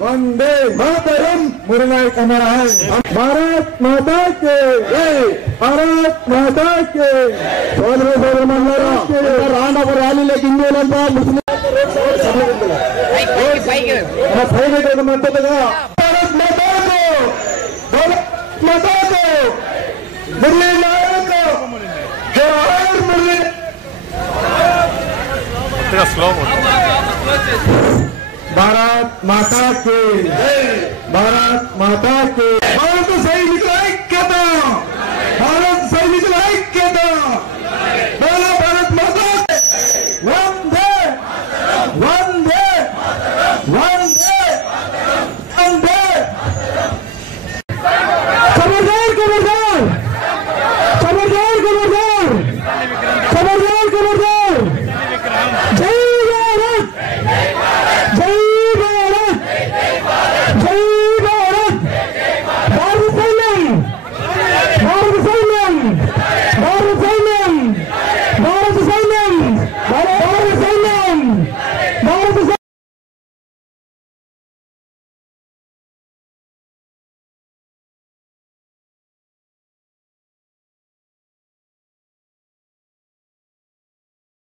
वंदे मातरम मुरनायक हमारा है। भारत माता के भारत माता के ర్యాలీ లేక హిందువులంతా ముస్లిం మద్దతుగా భారత్ మాతాకు మురళీ నాయక్ జవహర్ మురళీ भारत माता के भारत माता के भारत सैनिक ऐक्यता